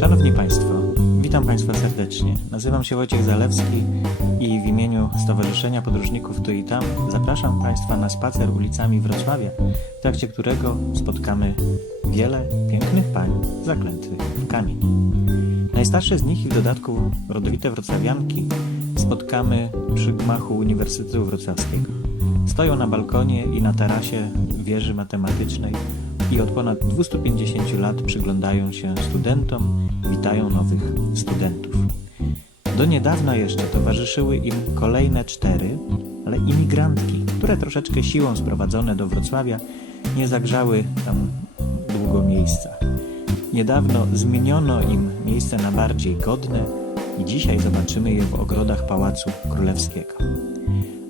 Szanowni Państwo, witam Państwa serdecznie. Nazywam się Wojciech Zalewski Stowarzyszenia Podróżników Tu i Tam zapraszam Państwa na spacer ulicami Wrocławia, w trakcie którego spotkamy wiele pięknych pań zaklętych w kamień. Najstarsze z nich i w dodatku rodowite wrocławianki spotkamy przy gmachu Uniwersytetu Wrocławskiego. Stoją na balkonie i na tarasie wieży matematycznej i od ponad 250 lat przyglądają się studentom, witają nowych studentów. Do niedawna jeszcze towarzyszyły im kolejne cztery, ale imigrantki, które troszeczkę siłą sprowadzone do Wrocławia nie zagrzały tam długo miejsca. Niedawno zmieniono im miejsce na bardziej godne i dzisiaj zobaczymy je w ogrodach Pałacu Królewskiego.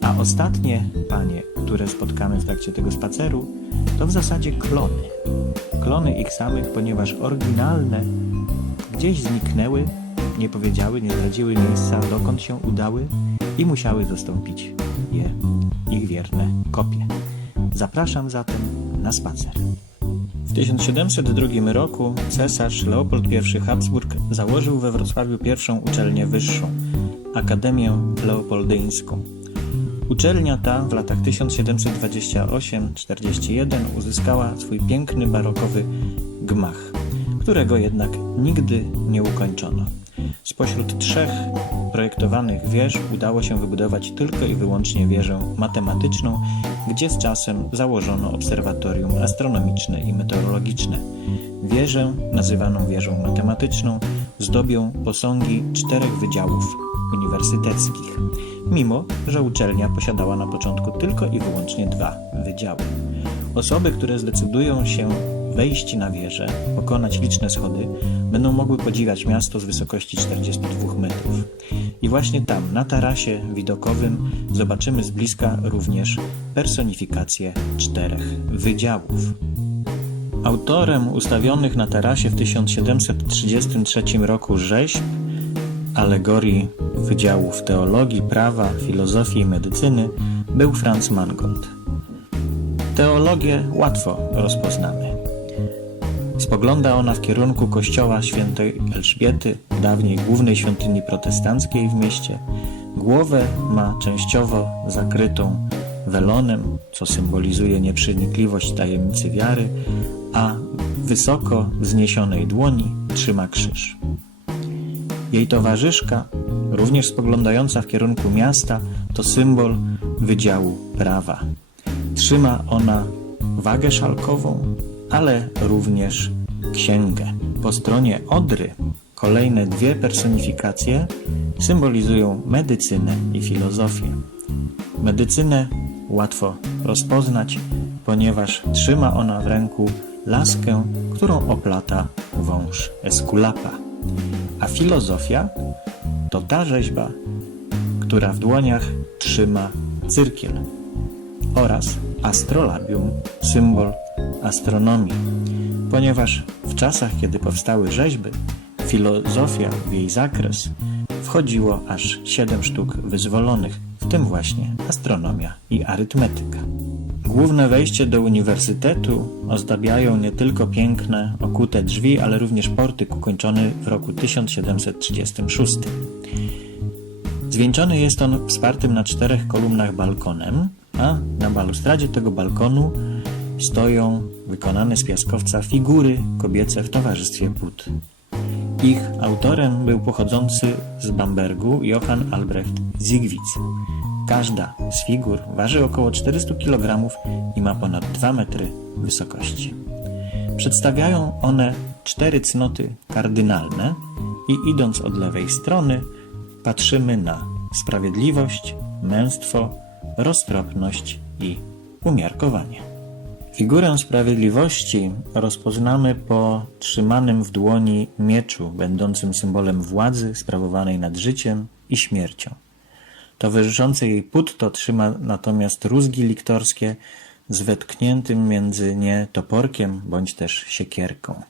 A ostatnie panie, które spotkamy w trakcie tego spaceru, to w zasadzie klony. Klony ich samych, ponieważ oryginalne gdzieś zniknęły, nie powiedziały, nie zdradziły miejsca, dokąd się udały i musiały zastąpić je ich wierne kopie. Zapraszam zatem na spacer. W 1702 roku cesarz Leopold I Habsburg założył we Wrocławiu pierwszą uczelnię wyższą, Akademię Leopoldyńską. Uczelnia ta w latach 1728-41 uzyskała swój piękny barokowy gmach, którego jednak nigdy nie ukończono. Spośród trzech projektowanych wież udało się wybudować tylko i wyłącznie wieżę matematyczną, gdzie z czasem założono obserwatorium astronomiczne i meteorologiczne. Wieżę, nazywaną wieżą matematyczną, zdobią posągi czterech wydziałów uniwersyteckich, mimo że uczelnia posiadała na początku tylko i wyłącznie dwa wydziały. Osoby, które zdecydują się wejść na wieżę, pokonać liczne schody, będą mogły podziwiać miasto z wysokości 42 metrów. I właśnie tam, na tarasie widokowym, zobaczymy z bliska również personifikację czterech wydziałów. Autorem ustawionych na tarasie w 1733 roku rzeźb, alegorii wydziałów teologii, prawa, filozofii i medycyny był Franz Mangold. Teologię łatwo rozpoznamy. Spogląda ona w kierunku kościoła świętej Elżbiety, dawniej głównej świątyni protestanckiej w mieście. Głowę ma częściowo zakrytą welonem, co symbolizuje nieprzenikliwość tajemnicy wiary, a wysoko wzniesionej dłoni trzyma krzyż. Jej towarzyszka, również spoglądająca w kierunku miasta, to symbol Wydziału Prawa. Trzyma ona wagę szalkową, ale również księgę. Po stronie Odry kolejne dwie personifikacje symbolizują medycynę i filozofię. Medycynę łatwo rozpoznać, ponieważ trzyma ona w ręku laskę, którą oplata wąż Eskulapa. A filozofia to ta rzeźba, która w dłoniach trzyma cyrkiel oraz astrolabium, symbol astronomii. Ponieważ w czasach, kiedy powstały rzeźby, filozofia w jej zakres wchodziło aż siedem sztuk wyzwolonych, w tym właśnie astronomia i arytmetyka. Główne wejście do uniwersytetu ozdabiają nie tylko piękne, okute drzwi, ale również portyk ukończony w roku 1736. Zwieńczony jest on wspartym na czterech kolumnach balkonem, a na balustradzie tego balkonu stoją wykonane z piaskowca figury kobiece w towarzystwie płód. Ich autorem był pochodzący z Bambergu Johann Albrecht Ziegwitz. Każda z figur waży około 400 kg i ma ponad 2 metry wysokości. Przedstawiają one cztery cnoty kardynalne i idąc od lewej strony patrzymy na sprawiedliwość, męstwo, roztropność i umiarkowanie. Figurę sprawiedliwości rozpoznamy po trzymanym w dłoni mieczu, będącym symbolem władzy sprawowanej nad życiem i śmiercią. Towarzyszące jej putto trzyma natomiast rózgi liktorskie z wetkniętym między nie toporkiem bądź też siekierką.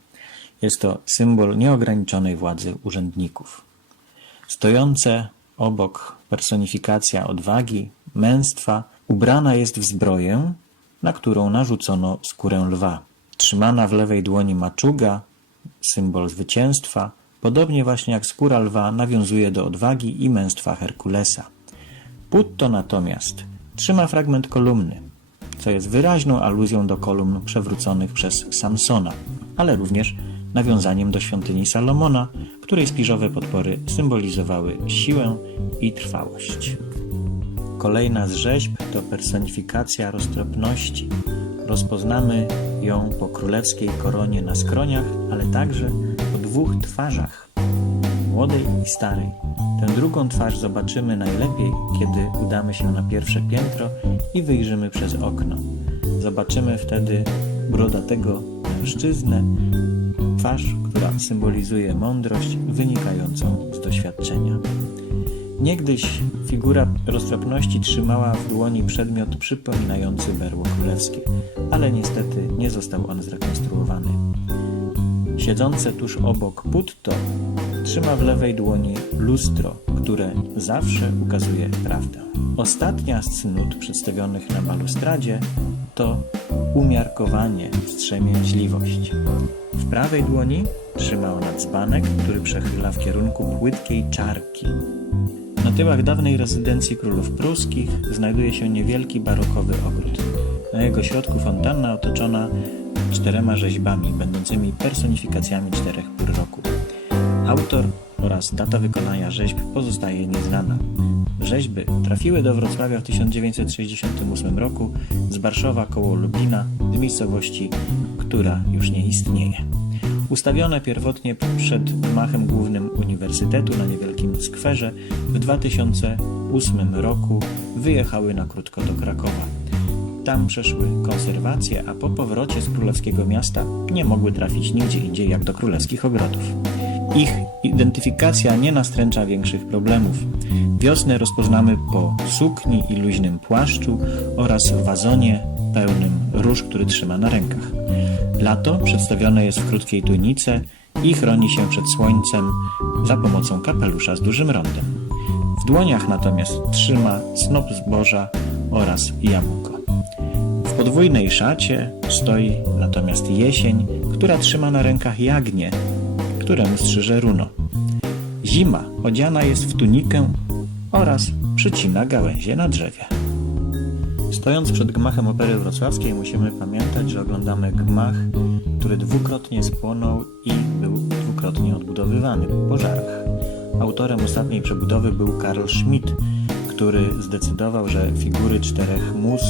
Jest to symbol nieograniczonej władzy urzędników. Stojące obok personifikacja odwagi, męstwa, ubrana jest w zbroję, na którą narzucono skórę lwa. Trzymana w lewej dłoni maczuga, symbol zwycięstwa, podobnie właśnie jak skóra lwa nawiązuje do odwagi i męstwa Herkulesa. Putto natomiast trzyma fragment kolumny, co jest wyraźną aluzją do kolumn przewróconych przez Samsona, ale również nawiązaniem do świątyni Salomona, której spiżowe podpory symbolizowały siłę i trwałość. Kolejna z rzeźb to personifikacja roztropności. Rozpoznamy ją po królewskiej koronie na skroniach, ale także po dwóch twarzach, młodej i starej. Tę drugą twarz zobaczymy najlepiej, kiedy udamy się na pierwsze piętro i wyjrzymy przez okno. Zobaczymy wtedy brodatego mężczyznę, twarz, która symbolizuje mądrość wynikającą z doświadczenia. Niegdyś figura roztropności trzymała w dłoni przedmiot przypominający berło królewskie, ale niestety nie został on zrekonstruowany. Siedzące tuż obok putto trzyma w lewej dłoni lustro, które zawsze ukazuje prawdę. Ostatnia z cnót przedstawionych na balustradzie to umiarkowanie, wstrzemięźliwość. W prawej dłoni trzyma ona dzbanek, który przechyla w kierunku płytkiej czarki. Na tyłach dawnej rezydencji królów pruskich znajduje się niewielki barokowy ogród. Na jego środku fontanna otoczona czterema rzeźbami, będącymi personifikacjami czterech pór roku. Autor oraz data wykonania rzeźb pozostaje nieznana. Rzeźby trafiły do Wrocławia w 1968 roku z Barszowa koło Lublina, z miejscowości, która już nie istnieje. Ustawione pierwotnie przed gmachem głównym Uniwersytetu na niewielkim skwerze, w 2008 roku wyjechały na krótko do Krakowa. Tam przeszły konserwacje, a po powrocie z królewskiego miasta nie mogły trafić nigdzie indziej jak do królewskich ogrodów. Ich identyfikacja nie nastręcza większych problemów. Wiosnę rozpoznamy po sukni i luźnym płaszczu oraz wazonie pełnym róż, który trzyma na rękach. Lato przedstawione jest w krótkiej tunice i chroni się przed słońcem za pomocą kapelusza z dużym rondem. W dłoniach natomiast trzyma snop zboża oraz jabłko. W podwójnej szacie stoi natomiast jesień, która trzyma na rękach jagnię, któremu strzyże runo. Zima odziana jest w tunikę oraz przycina gałęzie na drzewie. Stojąc przed gmachem Opery Wrocławskiej musimy pamiętać, że oglądamy gmach, który dwukrotnie spłonął i był dwukrotnie odbudowywany po pożarach. Autorem ostatniej przebudowy był Karl Schmidt, który zdecydował, że figury czterech mus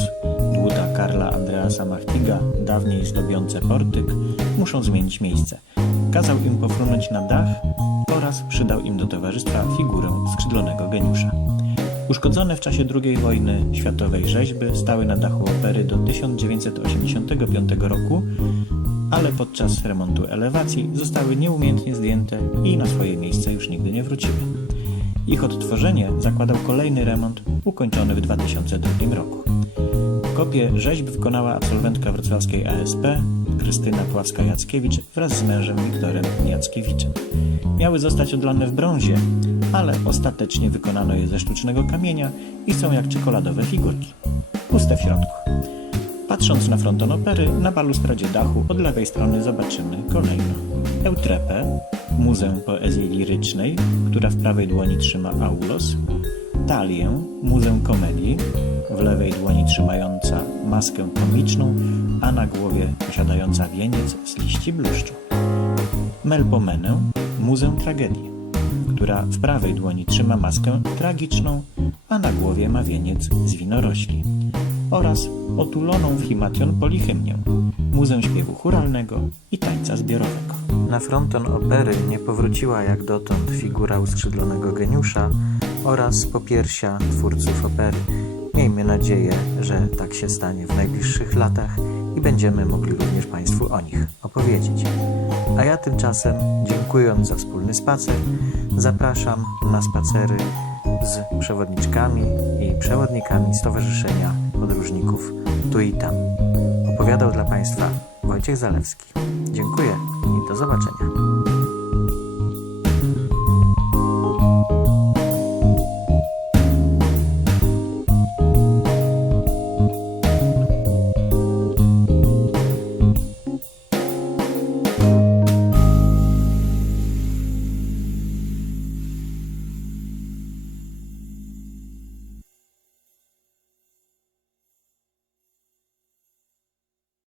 dłuta Karla Andreasa Machtiga, dawniej zdobiące portyk, muszą zmienić miejsce. Kazał im pofrunąć na dach oraz przydał im do towarzystwa figurę skrzydlonego geniusza. Uszkodzone w czasie II wojny światowej rzeźby stały na dachu opery do 1985 roku, ale podczas remontu elewacji zostały nieumiejętnie zdjęte i na swoje miejsce już nigdy nie wróciły. Ich odtworzenie zakładał kolejny remont ukończony w 2002 roku. Kopię rzeźb wykonała absolwentka wrocławskiej ASP Krystyna Pławska-Jackiewicz wraz z mężem Wiktorem Jackiewiczem. Miały zostać odlane w brązie, ale ostatecznie wykonano je ze sztucznego kamienia i są jak czekoladowe figurki. Puste w środku. Patrząc na fronton opery, na balustradzie dachu od lewej strony zobaczymy kolejno Eutrepę, Muzeum Poezji Lirycznej, która w prawej dłoni trzyma aulos, Talię, Muzeum Komedii, w lewej dłoni trzymająca maskę komiczną, a na głowie posiadająca wieniec z liści bluszczu. Melpomenę, Muzeum Tragedii, która w prawej dłoni trzyma maskę tragiczną, a na głowie ma wieniec z winorośli. Oraz otuloną w himation polihymnię, Muzeum Śpiewu Churalnego i Tańca Zbiorowego. Na fronton opery nie powróciła jak dotąd figura uskrzydlonego geniusza oraz popiersia twórców opery. Miejmy nadzieję, że tak się stanie w najbliższych latach i będziemy mogli również Państwu o nich opowiedzieć. A ja tymczasem, dziękując za wspólny spacer, zapraszam na spacery z przewodniczkami i przewodnikami Stowarzyszenia Podróżników Tu i Tam. Opowiadał dla Państwa Wojciech Zalewski. Dziękuję i do zobaczenia.